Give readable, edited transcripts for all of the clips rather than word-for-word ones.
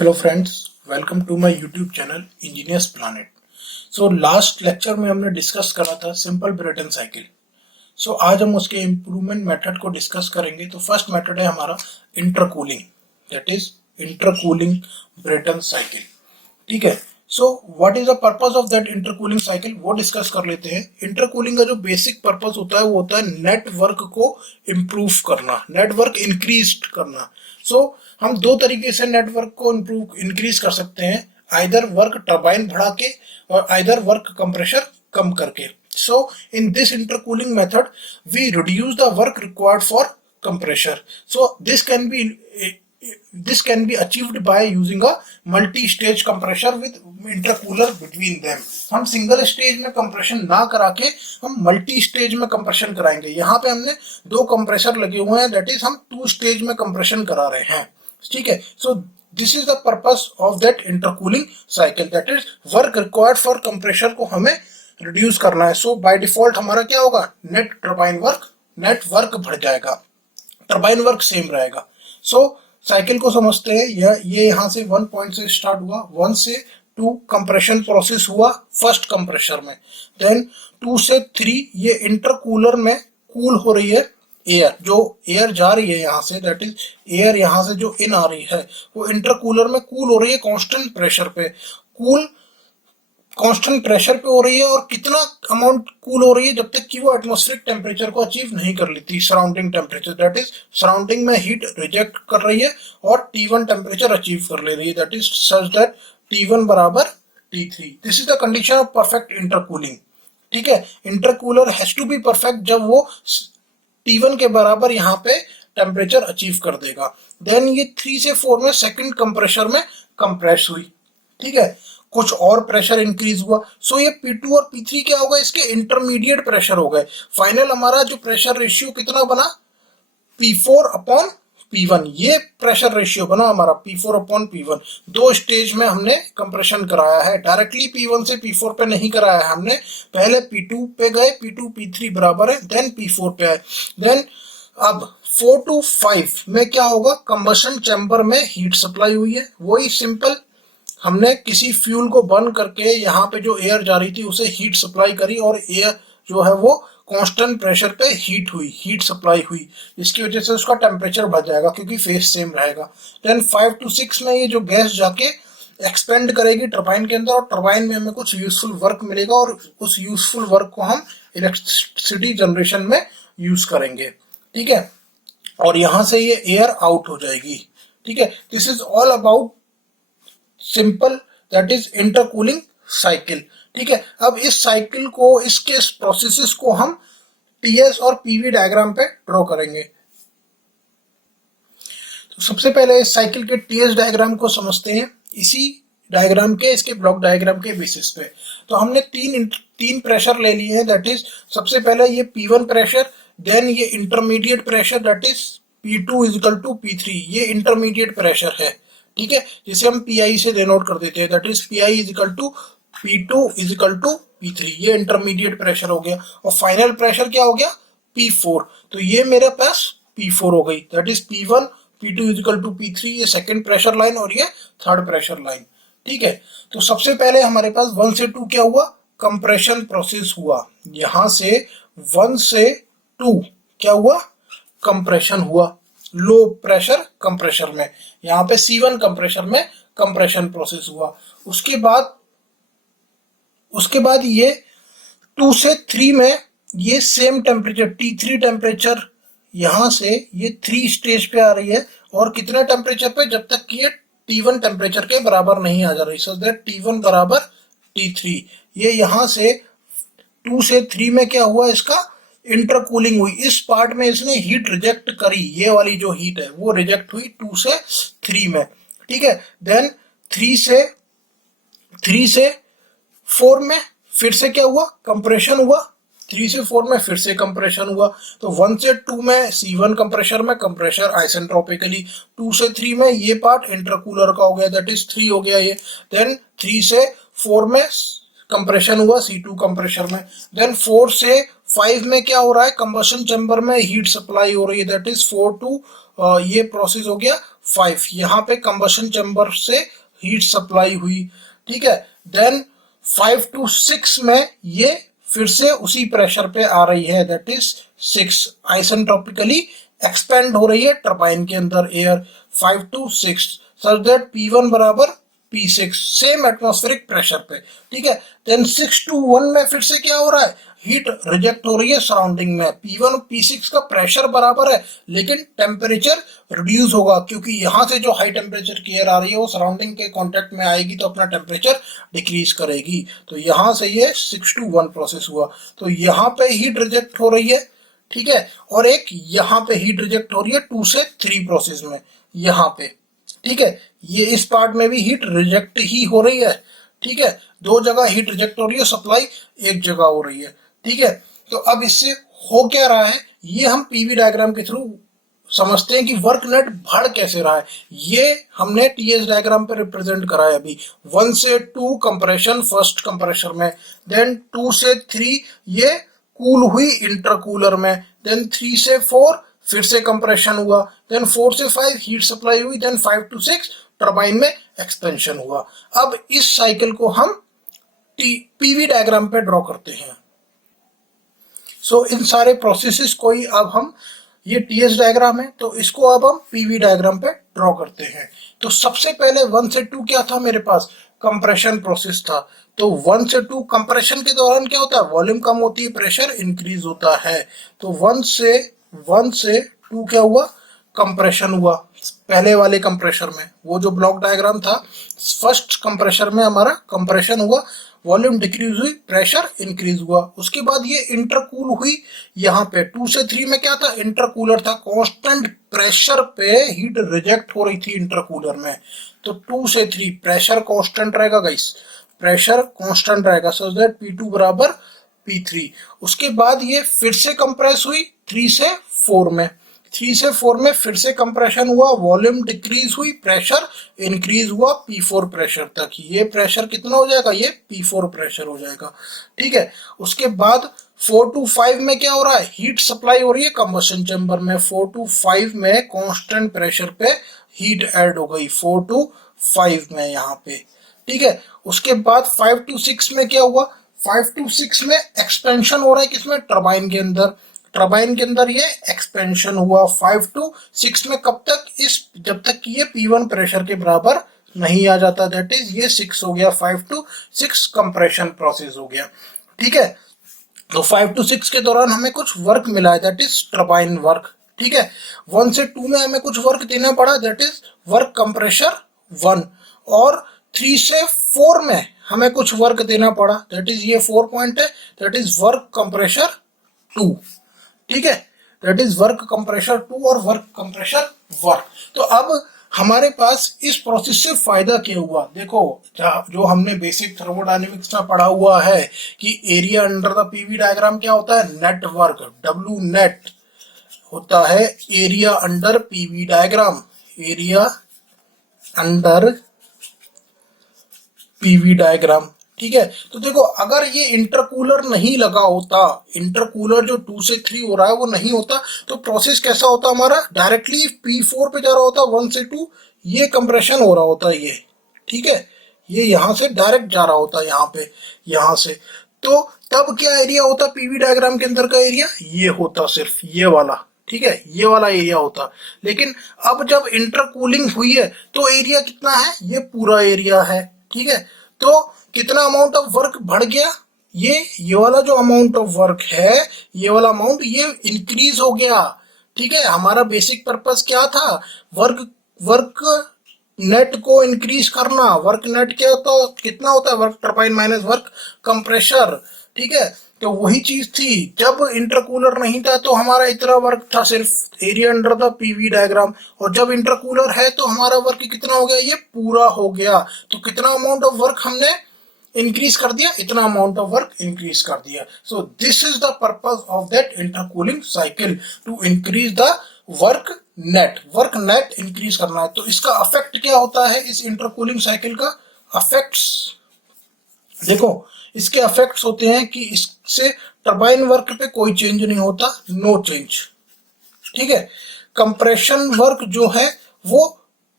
Hello friends, welcome to my YouTube channel engineers planet. So last lecture में हमने discuss करा था simple Brayton cycle. सो आज हम उसके इम्प्रूवमेंट मेथड को डिस्कस करेंगे। तो फर्स्ट मेथड है हमारा intercooling, that is intercooling Brayton cycle. ठीक है। So what is the purpose of that intercooling cycle, वो डिस्कस कर लेते हैं। इंटरकूलिंग का जो बेसिक पर्पस होता है वो होता है नेटवर्क को इम्प्रूव करना, नेटवर्क इंक्रीज करना। सो हम दो तरीके से नेटवर्क को इंक्रीज कर सकते हैं, आइदर वर्क टरबाइन बढ़ा के और आइदर वर्क कंप्रेशर कम करके। सो in this intercooling method we reduce the work required for compressor. So this can be achieved by using a multi-stage compressor with intercooler between them. हम single stage में compression ना करा के हम multi stage में compression कराएंगे। यहाँ पे हमने दो कंप्रेसर लगे हुए हैं, दैट इज हम टू स्टेज में कंप्रेशन करा रहे हैं। ठीक है। So this is the purpose of that intercooling cycle, that is work required for compressor को हमें रिड्यूस करना है। सो बाय डिफॉल्ट हमारा क्या होगा, net turbine work, net work बढ़ जाएगा, टरबाइन वर्क सेम रहेगा। सो साइकिल को समझते हैं। ये यहाँ से 1 पॉइंट से स्टार्ट हुआ, 1 से 2 कंप्रेशन प्रोसेस हुआ फर्स्ट कंप्रेसर में, देन 2 से 3 ये इंटरकूलर में कूल हो रही है एयर, जो एयर जा रही है यहाँ से, दैट इज एयर यहाँ से जो इन आ रही है वो इंटरकूलर में कूल हो रही है कांस्टेंट प्रेशर पे। कूल कांस्टेंट प्रेशर पे हो रही है, और कितना अमाउंट कूल हो रही है, जब तक कि वो एटमॉस्फेरिक टेम्परेचर को अचीव नहीं कर लेती, surrounding temperature, that is surrounding में हीट रिजेक्ट कर रही है और T1 टेम्परेचर अचीव कर ले रही है, that is such that T1 बराबर T3। This is the condition of perfect intercooling. ठीक है। Intercooler has to be perfect जब वो T1 के बराबर यहाँ पे टेम्परेचर अचीव कर देगा। देन ये 3 से 4 में सेकंड कंप्रेसर में कंप्रेस हुई। ठीक है। कुछ और प्रेशर इंक्रीज हुआ। सो ये P2 और P3 क्या होगा, इसके इंटरमीडिएट प्रेशर हो गए। फाइनल हमारा जो प्रेशर रेशियो कितना बना, P4 अपॉन P1, ये प्रेशर रेशियो बना हमारा P4 अपॉन P1। दो स्टेज में हमने कंप्रेशन कराया है, डायरेक्टली P1 से P4 पे नहीं कराया है हमने, पहले P2 पे गए, P2 P3 बराबर है, देन P4 पे आए। देन अब 4 to 5 में क्या होगा, कंबशन चैम्बर में हीट सप्लाई हुई है। वही सिंपल, हमने किसी फ्यूल को बर्न करके यहाँ पे जो एयर जा रही थी उसे हीट सप्लाई करी, और एयर जो है वो कांस्टेंट प्रेशर पे हीट हुई, हीट सप्लाई हुई, इसकी वजह से उसका टेम्परेचर बढ़ जाएगा क्योंकि फेस सेम रहेगा। देन 5 to 6 में ये जो गैस जाके एक्सपेंड करेगी टरबाइन के अंदर, और टरबाइन में हमें कुछ यूजफुल वर्क मिलेगा, और उस यूजफुल वर्क को हम इलेक्ट्रिसिटी जनरेशन में यूज करेंगे। ठीक है। और यहाँ से ये एयर आउट हो जाएगी। ठीक है। This is all about simple, that is intercooling cycle. ठीक है। अब इस साइकिल को, इसके प्रोसेसेस को हम टीएस और पीवी डायग्राम पे ड्रॉ करेंगे। तो सबसे पहले इस साइकिल के टीएस डायग्राम को समझते हैं, इसी डायग्राम के, इसके ब्लॉक डायग्राम के बेसिस पे। तो हमने तीन प्रेशर ले लिए हैं, दैट इज सबसे पहले ये P1 प्रेशर, देन ये intermediate pressure that is P2 is equal to P3, ये इंटरमीडिएट प्रेशर है। ठीक है। जिसे हम PI से डिनोट कर देते हैं, that is PI is equal to P2 is equal to P3, ये इंटरमीडिएट प्रेशर हो गया। और फाइनल प्रेशर क्या हो गया, P4। तो ये मेरे पास P4 हो गई, that is P1 P2 is equal to P3, ये सेकेंड प्रेशर लाइन और ये थर्ड प्रेशर लाइन। ठीक है। तो सबसे पहले हमारे पास 1 से 2 क्या हुआ, कंप्रेशन प्रोसेस हुआ। यहां से 1 से 2 क्या हुआ, कंप्रेशन हुआ, लो प्रेशर कंप्रेसर में, यहाँ पे C1 कंप्रेसर में कंप्रेशन प्रोसेस हुआ। उसके बाद ये 2 से 3 में ये सेम टेम्परेचर T3 टेम्परेचर यहाँ से ये 3 स्टेज पे आ रही है, और कितने टेम्परेचर पे, जब तक कि ये T1 टेम्परेचर के बराबर नहीं आ जा रही, सो दैट T1 बराबर T3। ये यहाँ से 2 से 3 में क्या हुआ, इसका इंटरकूलिंग हुई। इस पार्ट में इसने हीट रिजेक्ट करी, ये वाली जो हीट है वो रिजेक्ट हुई 2 से 3 में। ठीक है। देन 3 से 4 में फिर से क्या हुआ, कंप्रेशन हुआ, 3 से 4 में फिर से कंप्रेशन हुआ। तो 1 से 2 में C1 कंप्रेसर में कंप्रेशर आइसेंट्रोपिकली, 2 से 3 में ये पार्ट इंटरकूलर का हो गया, दैट इज 3 हो गया ये। देन 3 से 4 में कंप्रेशन हुआ C2 कंप्रेसर में। देन 4 से 5 में क्या हो रहा है, कंबशन चैम्बर में हीट सप्लाई हो रही है, दैट इज 4 to ये प्रोसेस हो गया 5 यहाँ पे कंबशन चैम्बर से हीट सप्लाई हुई, ठीक है। देन 5 to 6 में ये फिर से उसी प्रेशर पे आ रही है, दैट इज 6, आइसेंट्रोपिकली एक्सपेंड हो रही है टरबाइन के अंदर air 5 to 6 such that P1 बराबर P6 सेम एटमॉस्फेरिक प्रेशर पे, ठीक है। देन 6 to 1 में फिर से क्या हो रहा है, हीट रिजेक्ट हो रही है सराउंडिंग में, P1 और P6 का प्रेशर बराबर है लेकिन टेम्परेचर रिड्यूस होगा क्योंकि यहाँ से जो हाई टेम्परेचर की एयर आ रही है वो सराउंडिंग के कांटेक्ट में आएगी तो अपना टेम्परेचर डिक्रीज करेगी। तो यहाँ से ये 6 to 1 प्रोसेस हुआ, तो यहाँ पे हीट रिजेक्ट हो रही है, ठीक है, और एक यहाँ पे हीट रिजेक्ट हो रही है 2 से 3 प्रोसेस में यहाँ पे, ठीक है। ये इस पार्ट में भी हीट रिजेक्ट ही हो रही है, ठीक है, दो जगह हीट रिजेक्ट हो रही है, सप्लाई एक जगह हो रही है, ठीक है। तो अब इससे हो क्या रहा है, ये हम पीवी डायग्राम के थ्रू समझते हैं कि वर्क नेट बढ़ कैसे रहा है। ये हमने टीएस डायग्राम पे रिप्रेजेंट करा है अभी। 1 से 2 कंप्रेशन फर्स्ट कंप्रेसर में, देन 2 से 3 ये कूल हुई इंटरकूलर में, देन 3 से 4 फिर से कंप्रेशन हुआ, देन 4 से 5 हीट सप्लाई हुई, देन 5 to 6 टरबाइन में एक्सपेंशन हुआ। अब इस साइकिल को हम पीवी डायग्राम पे ड्रॉ करते हैं। सो इन सारे प्रोसेसेस को ही अब हम, ये टीएस डायग्राम है तो इसको अब हम पीवी डायग्राम पे ड्रॉ करते हैं। तो सबसे पहले 1 से 2 क्या था मेरे पास, कंप्रेशन प्रोसेस था। तो 1 से 2 कंप्रेशन के दौरान क्या होता है, वॉल्यूम कम होती है, प्रेशर इंक्रीज होता है। तो 1 से 2 क्या हुआ, कंप्रेशन हुआ पहले वाले कंप्रेसर में, वो जो ब्लॉक डायग्राम था फर्स्ट कंप्रेसर में हमारा कंप्रेशन हुआ, वॉल्यूम डिक्रीज हुई, प्रेशर इंक्रीज हुआ। उसके बाद ये इंटरकूल हुई, यहाँ पे 2 से 3 में क्या था, इंटरकूलर था, कांस्टेंट प्रेशर पे हीट रिजेक्ट हो रही थी इंटरकूलर में। तो 2 से 3 प्रेशर कांस्टेंट रहेगा गाइस, प्रेशर कांस्टेंट रहेगा सो दैट P2 बराबर P3। उसके बाद ये फिर से कंप्रेस हुई 3 से 4 में, 3 से 4 में फिर से कंप्रेशन हुआ, वॉल्यूम डिक्रीज हुई, प्रेशर इंक्रीज हुआ P4 प्रेशर तक। ये प्रेशर कितना हो जाएगा, ये P4 प्रेशर हो जाएगा, ठीक है। उसके बाद 4 to 5 में क्या हो रहा है, हीट सप्लाई हो रही है कंबशन चैम्बर में, 4 to 5 में कांस्टेंट प्रेशर पे हीट ऐड हो गई 4 to 5 में यहाँ पे, ठीक है। उसके बाद 5 to 6 में क्या हुआ, 5 to 6 में एक्सपेंशन हो रहा है किसमें, टरबाइन के अंदर, टरबाइन के अंदर ये एक्सपेंशन हुआ 5 to 6 में, कब तक, इस जब तक कि ये P1 प्रेशर के बराबर नहीं आ जाता, दैट इज ये 6 हो गया, 5 to 6 कंप्रेशन प्रोसेस हो गया, ठीक है। तो 5 to 6 के दौरान हमें कुछ वर्क मिला है, दैट इज टरबाइन वर्क, ठीक है। 1 से 2 में हमें कुछ वर्क देना पड़ा, दैट इज वर्क कंप्रेशर 1, और 3 से 4 में हमें कुछ वर्क देना पड़ा, दैट इज ये 4 पॉइंट है, दैट इज वर्क कंप्रेशर 2, ठीक है, दैट इज वर्क कंप्रेशर 2 और वर्क कंप्रेशर 1। तो अब हमारे पास इस प्रोसेस से फायदा क्या हुआ, देखो जो हमने बेसिक थर्मोडायनेमिक्स में पढ़ा हुआ है कि area under the PV diagram क्या होता है, नेट वर्क, W नेट होता है area under PV diagram, area under PV diagram, ठीक है। तो देखो अगर ये इंटरकूलर नहीं लगा होता, इंटरकूलर जो 2 से 3 हो रहा है वो नहीं होता, तो प्रोसेस कैसा होता हमारा, डायरेक्टली P4 पे जा रहा होता 1 से 2, ये कंप्रेशन हो रहा होता ये, ठीक है, ये यहाँ से डायरेक्ट जा रहा होता यहाँ पे, यहाँ से। तो तब क्या एरिया होता पीवी डायग्राम के अंदर का एरिया, ये होता सिर्फ ये वाला, ठीक है, ये वाला एरिया होता। लेकिन अब जब इंटरकूलिंग हुई है तो एरिया कितना है, ये पूरा एरिया है, ठीक है। तो कितना अमाउंट ऑफ वर्क बढ़ गया, ये वाला जो अमाउंट ऑफ वर्क है, ये वाला अमाउंट ये इंक्रीज हो गया, ठीक है। हमारा बेसिक पर्पस क्या था, वर्क नेट को इंक्रीज करना। वर्क नेट क्या होता, कितना होता है, work turbine minus work compressor, ठीक है। तो वही चीज थी, जब इंटरकूलर नहीं था तो हमारा इतना वर्क था सिर्फ area under the PV diagram, और जब इंटरकूलर है तो हमारा वर्क कितना हो गया, ये पूरा हो गया। तो कितना अमाउंट ऑफ वर्क हमने इंक्रीज कर दिया, इतना अमाउंट ऑफ वर्क इंक्रीज कर दिया। So this is the purpose of that intercooling cycle, to increase the work net increase करना है। तो इसका अफेक्ट क्या होता है इस इंटरकूलिंग साइकिल का, अफेक्ट्स देखो, इसके अफेक्ट्स होते हैं कि इससे टरबाइन वर्क पे कोई चेंज नहीं होता, नो चेंज, ठीक है। कंप्रेशन वर्क जो है वो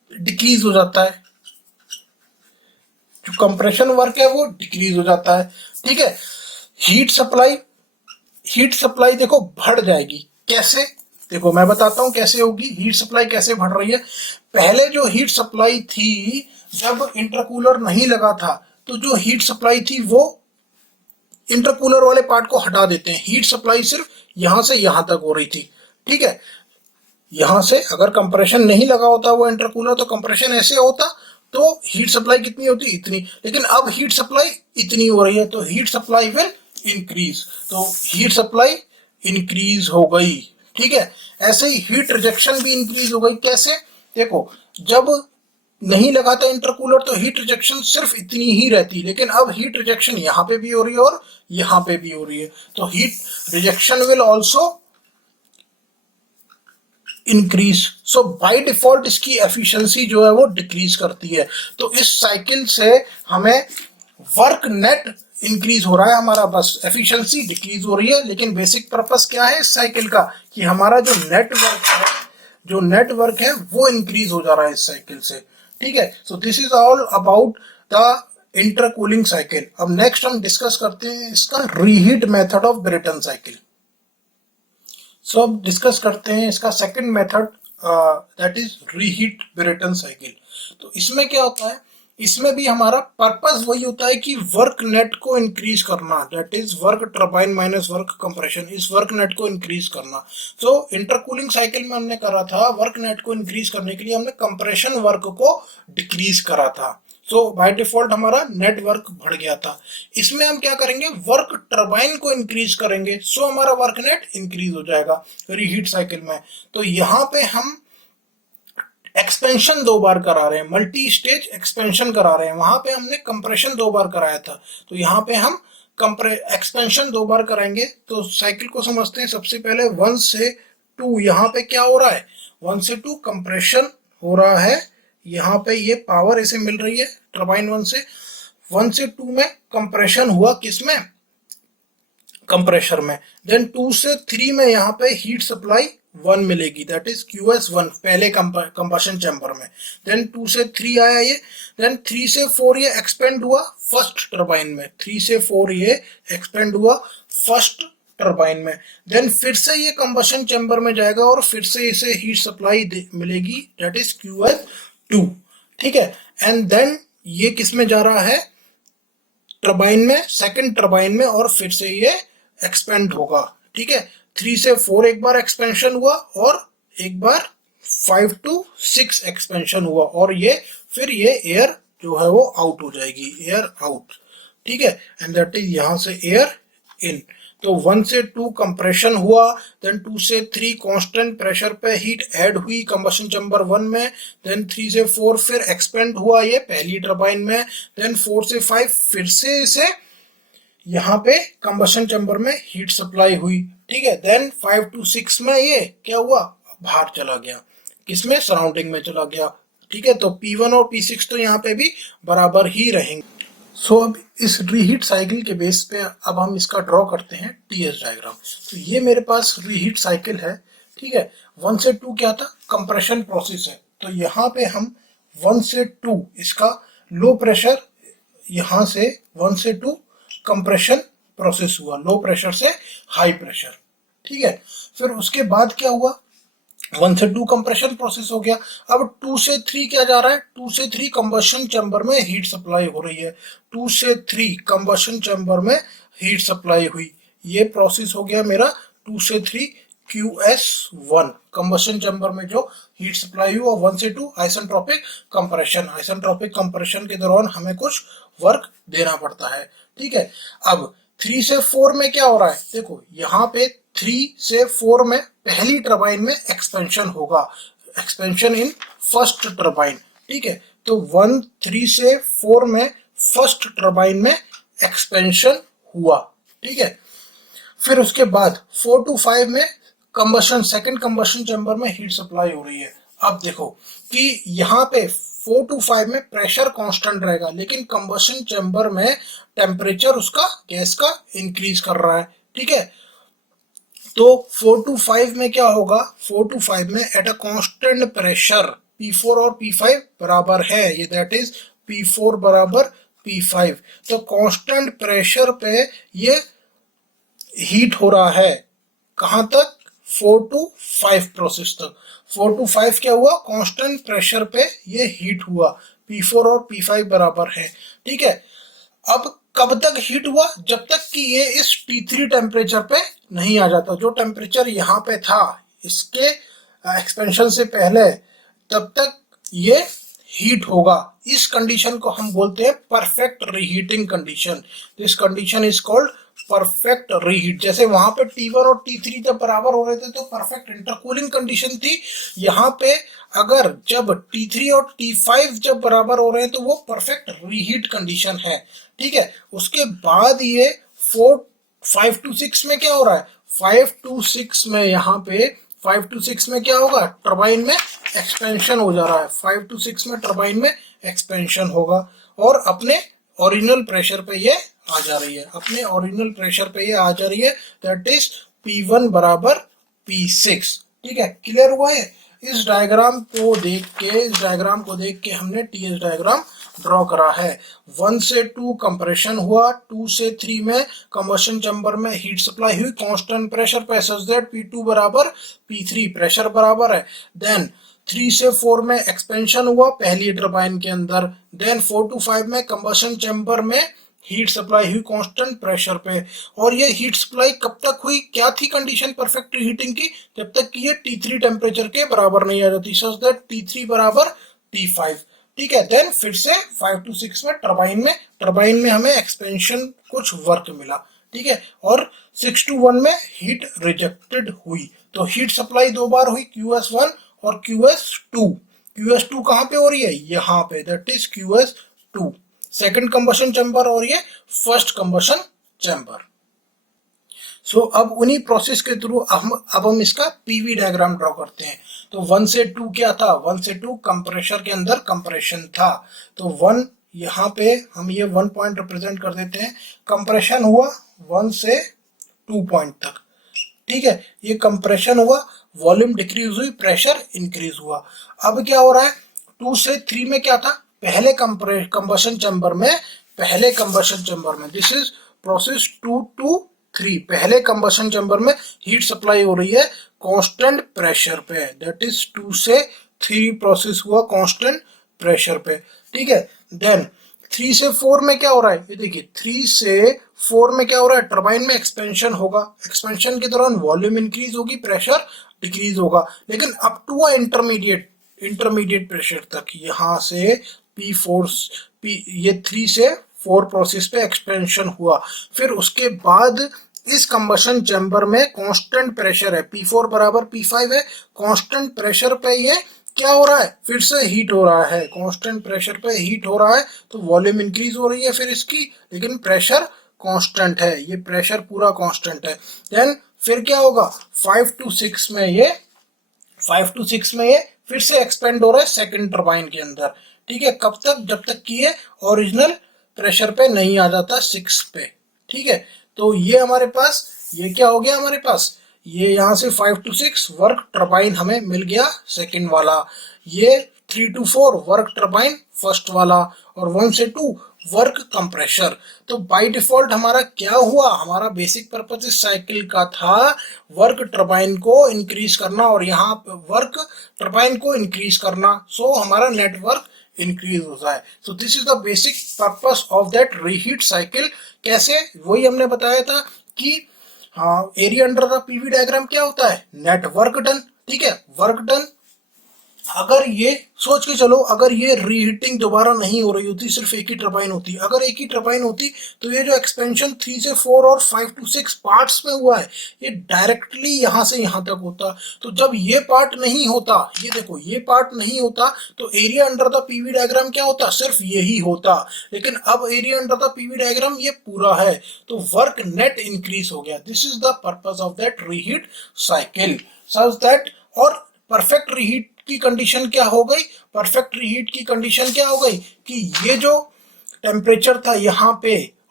डिक्रीज हो जाता है, जो कंप्रेशन वर्क है वो डिक्रीज हो जाता है। ठीक है, हीट सप्लाई, हीट सप्लाई देखो बढ़ जाएगी। कैसे? देखो मैं बताता हूं कैसे होगी हीट सप्लाई, कैसे बढ़ रही है। पहले जो हीट सप्लाई थी, जब इंटरकूलर नहीं लगा था, तो जो हीट सप्लाई थी वो इंटरकूलर वाले पार्ट को हटा देते हैं, हीट सप्लाई सिर्फ यहां से यहां तक हो रही थी। ठीक है, यहां से अगर कंप्रेशन नहीं लगा होता वो इंटरकूलर, तो कंप्रेशन ऐसे होता, तो हीट सप्लाई कितनी होती? इतनी। लेकिन अब हीट सप्लाई इतनी हो रही है, तो हीट सप्लाई विल इंक्रीज, तो हीट सप्लाई इंक्रीज हो गई। ठीक है, ऐसे ही हीट रिजेक्शन भी इंक्रीज हो गई। कैसे? देखो, जब नहीं लगा था इंटरकूलर तो हीट रिजेक्शन सिर्फ इतनी ही रहती, लेकिन अब हीट रिजेक्शन यहाँ पे भी हो रही है और यहाँ पे भी हो रही है, तो heat rejection will also increase. So by default इसकी एफिशिएंसी जो है वो डिक्रीज करती है। तो इस साइकिल से हमें वर्क नेट इंक्रीज हो रहा है हमारा, बस एफिशिएंसी डिक्रीज हो रही है। लेकिन बेसिक पर्पस क्या है इस साइकिल का, कि हमारा जो नेटवर्क है, जो नेटवर्क है वो इंक्रीज हो जा रहा है इस साइकिल से। ठीक है, so this is all about the intercooling cycle. अब नेक्स्ट हम डिस्कस करते हैं इसका reheat method of Brayton cycle. सो अब डिस्कस करते हैं इसका second method, that is reheat Brayton cycle. तो इसमें क्या होता है, इसमें भी हमारा पर्पस वही होता है कि वर्क नेट को इंक्रीज करना, that is work turbine minus work compression, इस वर्क नेट को इंक्रीज करना। तो इंटरकूलिंग साइकिल में हमने करा था, वर्क नेट को इंक्रीज करने के लिए हमने कंप्रेशन वर्क को डिक्रीज करा था। तो बाय डिफॉल्ट हमारा नेटवर्क बढ़ गया था। इसमें हम क्या करेंगे, वर्क टर्बाइन को इंक्रीज करेंगे, सो हमारा वर्क नेट इंक्रीज हो जाएगा रीहीट साइकिल में। तो यहाँ पे हम एक्सपेंशन 2 बार करा रहे हैं, मल्टी स्टेज एक्सपेंशन करा रहे हैं। वहां पे हमने कंप्रेशन 2 बार कराया था, तो यहाँ पे हम एक्सपेंशन 2 बार कराएंगे। तो साइकिल को समझते हैं। सबसे पहले 1 से 2, यहाँ पे क्या हो रहा है, 1 से 2 कंप्रेशन हो रहा है, यहाँ पे ये पावर ऐसे मिल रही है टर्बाइन 1 से 2 में कंप्रेशन हुआ, किसमें, कंप्रेशर में। देन 2 से 3 में यहाँ पे हीट सप्लाई 1 मिलेगी, दैट इज QS1 पहले कंबशन चैम्बर में। देन 2 से 3 आया ये, देन 3 से 4 ये एक्सपेंड हुआ फर्स्ट टर्बाइन में, 3 से 4 ये एक्सपेंड हुआ फर्स्ट टर्बाइन में। देन फिर से ये कंबशन चैम्बर में जाएगा और फिर से इसे हीट सप्लाई मिलेगी, दैट इज QS2। ठीक है, एंड देन ये किस में जा रहा है, टर्बाइन में, सेकंड टर्बाइन में, और फिर से ये एक्सपेंड होगा। ठीक है, 3 से 4 एक बार एक्सपेंशन हुआ और एक बार 5 to 6 एक्सपेंशन हुआ, और ये फिर ये एयर जो है वो आउट हो जाएगी, एयर आउट। ठीक है, एंड दैट इज यहां से एयर इन। तो 1 से 2 कंप्रेशन हुआ, देन 2 से 3 कांस्टेंट प्रेशर पे हीट ऐड हुई कंबशन चैम्बर 1 में, देन 3 से 4 फिर एक्सपेंड हुआ ये पहली टर्बाइन में, देन 4 से 5 फिर से इसे यहाँ पे कंबशन चैम्बर में हीट सप्लाई हुई। ठीक है, देन 5 to 6 में ये क्या हुआ, बाहर चला गया, किसमें, सराउंडिंग में चला गया। ठीक है, तो P1 और P6 तो यहाँ पे भी बराबर ही रहेंगे। सो अब इस रीहीट साइकिल के बेस पे अब हम इसका ड्रॉ करते हैं TS डायग्राम। तो ये मेरे पास रीहीट साइकिल है। ठीक है, 1 से 2 क्या था, कंप्रेशन प्रोसेस है। तो यहाँ पे हम 1 से 2 इसका लो प्रेशर, यहाँ से 1 से 2 कंप्रेशन प्रोसेस हुआ, लो प्रेशर से हाई प्रेशर। ठीक है, फिर उसके बाद क्या हुआ, 1 से 2 कंप्रेशन प्रोसेस हो गया। अब 2 से 3 क्या जा रहा है, 2 से 3 कंबशन चैम्बर में हीट सप्लाई हो रही है, 2 से 3 कंबशन चैम्बर में हीट सप्लाई हुई, ये प्रोसेस हो गया मेरा 2 से 3 QS1 कंबशन चैम्बर में जो हीट सप्लाई हुआ। 1 से 2 आइसेंट्रोपिक कंप्रेशन, आइसेंट्रोपिक कंप्रेशन के दौरान हमें कुछ वर्क देना पड़ता है। ठीक है, अब 3 से 4 में क्या हो रहा है, देखो यहाँ पे 3 से 4 में पहली टर्बाइन में एक्सपेंशन होगा, एक्सपेंशन इन फर्स्ट टर्बाइन। ठीक है, तो 3 से 4 में फर्स्ट टर्बाइन में एक्सपेंशन हुआ। ठीक है, फिर उसके बाद 4 to 5 में कंबशन, सेकंड कंबशन चैम्बर में हीट सप्लाई हो रही है। अब देखो कि यहाँ पे 4 to 5 में प्रेशर कांस्टेंट रहेगा, लेकिन कंबशन चैम्बर में टेम्परेचर उसका गैस का इंक्रीज कर रहा है। ठीक है, तो 4 to 5 में क्या होगा, 4 to 5 में at a constant pressure P4 और P5 बराबर है, ये दैट इज P4 बराबर P5। तो कांस्टेंट प्रेशर पे ये हीट हो रहा है, कहां तक, 4 to 5 प्रोसेस तक। 4 to 5 क्या हुआ, कांस्टेंट प्रेशर पे ये हीट हुआ, P4 और P5 बराबर है। ठीक है, अब कब तक हीट हुआ, जब तक कि ये इस T3 टेम्परेचर पे नहीं आ जाता, जो टेम्परेचर यहाँ पे था इसके एक्सपेंशन से पहले, तब तक ये हीट होगा। इस कंडीशन को हम बोलते हैं perfect reheating condition. This condition is called perfect reheat. जैसे वहां पे T1 और T3 जब बराबर हो रहे थे तो परफेक्ट इंटरकूलिंग कंडीशन थी, यहाँ पे अगर जब T3 और T5 जब बराबर हो रहे हैं तो वो परफेक्ट रीहीट कंडीशन है। ठीक है, उसके बाद ये 5 to 6 में क्या हो रहा है, 5 to 6 में यहाँ पे 5 to 6 में क्या होगा, टरबाइन में एक्सपेंशन हो जा रहा है। 5 to 6 में टरबाइन में एक्सपेंशन होगा और अपने ओरिजिनल प्रेशर पे ये आ जा रही है, अपने ओरिजिनल प्रेशर पे ये आ जा रही है, दैट इज P1 बराबर P6। ठीक है, क्लियर हुआ है। इस डायग्राम को देख के हमने टीएस डायग्राम ड्रॉ करा है। 1 से 2 कंप्रेशन हुआ, 2 से 3 में कंबशन चैम्बर में हीट सप्लाई हुई कांस्टेंट प्रेशर पे, सच दैट P2 बराबर P3, प्रेशर बराबर है। देन 3 से 4 में एक्सपेंशन हुआ पहली टरबाइन के अंदर। देन 4 to 5 में कंबशन चैम्बर में हीट सप्लाई हुई कांस्टेंट प्रेशर पे। और ये हीट सप्लाई कब तक हुई, क्या थी कंडीशन परफेक्ट हीटिंग की, जब तक कि ये T3 टेम्परेचर के बराबर नहीं आ जाती, सच दैट T3 बराबर T5। ठीक है, देन फिर से 5 to 6 में टरबाइन में हमें एक्सपेंशन कुछ वर्क मिला। ठीक है, और 6 to 1 में हीट रिजेक्टेड हुई। तो हीट सप्लाई दो बार हुई, QS1 और QS2। QS2 कहां पे हो रही है, यहाँ पे, that is QS2 second combustion chamber और ये फर्स्ट कंबशन चैम्बर। सो अब उन्हीं प्रोसेस के थ्रू अब हम इसका पीवी डायग्राम ड्रॉ करते हैं। तो 1 से 2 क्या था, 1 से 2 कंप्रेशर के अंदर कंप्रेशन था। तो 1 यहाँ पे हम ये 1 पॉइंट रिप्रेजेंट कर देते हैं, कंप्रेशन हुआ 1 से 2 पॉइंट तक। ठीक है, ये कंप्रेशन हुआ, वॉल्यूम डिक्रीज हुई, प्रेशर इंक्रीज हुआ। अब क्या हो रहा है, 2 से 3 में क्या था, पहले कंबशन चैम्बर में दिस इज प्रोसेस 2 to 3, पहले कंबशन चैम्बर में हीट सप्लाई हो रही है कांस्टेंट प्रेशर पे, दैट इज 2 से 3 प्रोसेस हुआ कांस्टेंट प्रेशर पे। ठीक है, देन 3 से 4 में क्या हो रहा है, ये देखिए 3 से 4 में क्या हो रहा है, टरबाइन में एक्सपेंशन होगा, एक्सपेंशन के दौरान वॉल्यूम इंक्रीज होगी, प्रेशर डिक्रीज होगा, लेकिन up to a intermediate pressure तक, यहाँ से ये 3 से 4 प्रोसेस पे एक्सपेंशन हुआ। फिर उसके बाद इस कंबशन चैम्बर में कांस्टेंट प्रेशर है, P4 बराबर P5 है, कांस्टेंट प्रेशर पे ये क्या हो रहा है, फिर से हीट हो रहा है, कांस्टेंट प्रेशर पे हीट हो रहा है, तो वॉल्यूम इंक्रीज हो रही है फिर इसकी, लेकिन प्रेशर कांस्टेंट है, ये प्रेशर पूरा कांस्टेंट है। देन फिर क्या होगा, 5 to 6 में ये फिर से एक्सपेंड हो रहा है सेकंड टरबाइन के अंदर। ठीक है, कब तक, जब तक कि ये ओरिजिनल प्रेशर पे नहीं आ जाता 6 पे। ठीक है, तो ये हमारे पास, ये क्या हो गया हमारे पास, ये यहाँ से 5 to 6 वर्क टरबाइन हमें मिल गया सेकंड वाला, ये 3 to 4 वर्क टरबाइन फर्स्ट वाला, और 1 से 2 वर्क कंप्रेशर। तो बाय डिफॉल्ट हमारा क्या हुआ, हमारा बेसिक पर्पस इस साइकिल का था वर्क टरबाइन को इंक्रीज करना और यहाँ वर्क टरबाइन को इंक्रीज करना, सो हमारा नेटवर्क इंक्रीज होता है। So this is the basic purpose of that reheat cycle. कैसे, वही हमने बताया था कि हाँ, area under the PV diagram क्या होता है, नेट वर्क डन। ठीक है, वर्क डन, अगर ये सोच के चलो, अगर ये रीहीटिंग दोबारा नहीं हो रही होती, सिर्फ एक ही टरबाइन होती, अगर एक ही टरबाइन होती तो ये जो एक्सपेंशन 3 से 4 और 5 to 6 पार्ट्स में हुआ है, ये डायरेक्टली यहां से यहां तक होता। तो जब ये पार्ट नहीं होता, ये देखो ये पार्ट नहीं होता, तो area under the PV diagram क्या होता, सिर्फ यही होता। लेकिन अब area under the PV diagram ये पूरा है, तो वर्क नेट इंक्रीज हो गया। This is the purpose of that reheat cycle, such that. और परफेक्ट रीहीट की कंडीशन क्या हो गई, परफेक्ट रीहीट की कंडीशन क्या हो गई कि ये जो टेम्परेचर था यहाँ पे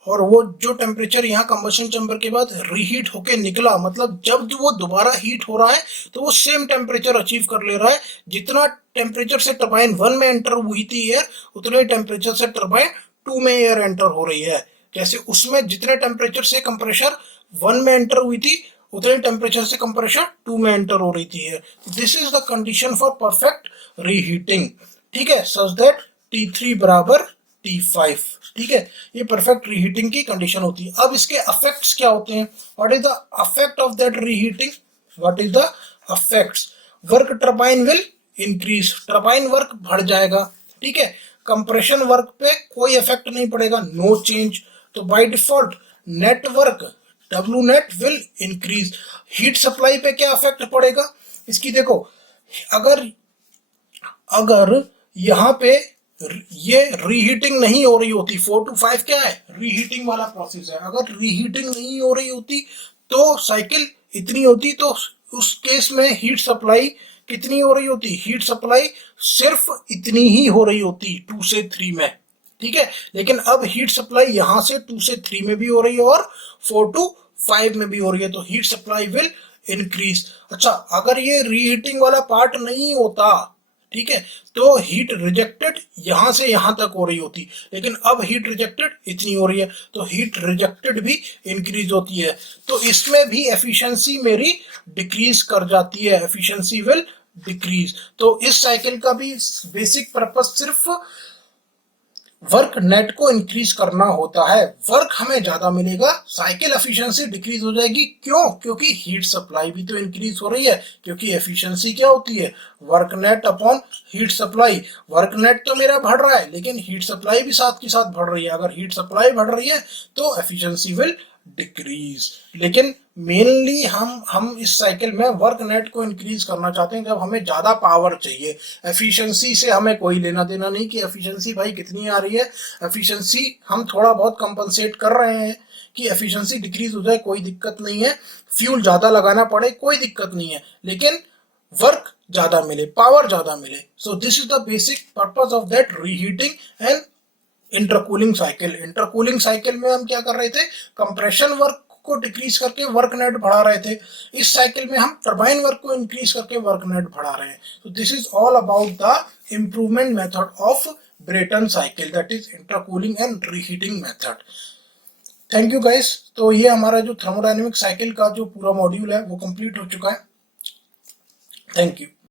और वो जो टेम्परेचर यहाँ कंबशन चैम्बर के बाद रीहीट होके निकला, मतलब जब वो दोबारा हीट हो रहा है तो वो सेम टेम्परेचर अचीव कर ले रहा है जितना टेम्परेचर से टरबाइन 1 में एंटर हुई थी एयर, उतने ही टेम्परेचर से टरबाइन 2 में एयर एंटर हो रही है। जैसे उसमें जितने टेम्परेचर से कंप्रेशर 1 में एंटर हुई थी उतने टेम्परेचर से कंप्रेशर 2 में एंटर हो रही थी। This is the condition for perfect reheating. ठीक है, सच दैट T3 बराबर T5। ठीक है, ये परफेक्ट रीहीटिंग की कंडीशन होती है। अब इसके अफेक्ट्स क्या होते हैं? What is the affect of that reheating? What is the affects? Work turbine will increase, turbine work बढ़ जाएगा। ठीक है, कंप्रेशन वर्क पे कोई इफेक्ट नहीं पड़ेगा, नो चेंज। तो by default network W net will increase. Heat supply पे क्या इफेक्ट पड़ेगा इसकी? देखो, अगर अगर यहाँ पे ये रीहीटिंग नहीं हो रही होती, 4 to 5 क्या है? रीहीटिंग वाला प्रोसेस है। अगर रीहीटिंग नहीं हो रही होती तो साइकिल इतनी होती, तो उस केस में हीट सप्लाई कितनी हो रही होती? हीट सप्लाई सिर्फ इतनी ही हो रही होती 2 से 3 में। ठीक है, लेकिन अब हीट सप्लाई यहां से 2 से 3 में भी हो रही है और 4 to 5 में भी हो रही है, तो हीट सप्लाई विल इंक्रीज। अच्छा, अगर ये रीहीटिंग वाला पार्ट नहीं होता, ठीक है, तो हीट रिजेक्टेड यहां से यहां तक हो रही होती, लेकिन अब हीट रिजेक्टेड इतनी हो रही है, तो हीट रिजेक्टेड भी इंक्रीज होती है। तो इसमें भी एफिशिएंसी मेरी डिक्रीज कर जाती है, एफिशिएंसी विल डिक्रीज। तो इस साइकिल का भी बेसिक पर्पस सिर्फ वर्क नेट को इंक्रीज करना होता है। वर्क हमें ज्यादा मिलेगा, साइकिल एफिशिएंसी डिक्रीज हो जाएगी। क्यों? क्योंकि हीट सप्लाई भी तो इंक्रीज हो रही है। क्योंकि एफिशिएंसी क्या होती है? Work net upon heat supply. Work net तो मेरा बढ़ रहा है, लेकिन हीट सप्लाई भी साथ के साथ बढ़ रही है। अगर हीट सप्लाई बढ़ रही है तो एफिशिएंसी विल डिक्रीज। लेकिन मेनली हम इस साइकिल में वर्क नेट को इंक्रीज करना चाहते हैं जब हमें ज्यादा पावर चाहिए। एफिशिएंसी से हमें कोई लेना देना नहीं कि एफिशिएंसी भाई कितनी आ रही है। एफिशिएंसी हम थोड़ा बहुत कंपनसेट कर रहे हैं कि एफिशिएंसी डिक्रीज हो जाए, कोई दिक्कत नहीं है। फ्यूल ज्यादा लगाना पड़े, कोई दिक्कत नहीं है, लेकिन वर्क ज्यादा मिले, पावर ज्यादा मिले। So this is the basic purpose of that reheating and intercooling cycle. Intercooling cycle में हम क्या कर रहे थे? कंप्रेशन वर्क को डिक्रीज करके वर्क नेट बढ़ा रहे थे। इस साइकिल में हम टरबाइन वर्क को इंक्रीज करके वर्क नेट बढ़ा रहे हैं। तो this is all about the improvement method of Brayton cycle, that is intercooling and reheating method. Thank you guys. तो ये हमारा जो थर्मोडायनेमिक साइकिल का जो पूरा मॉड्यूल है वो कंप्लीट हो चुका है। Thank you.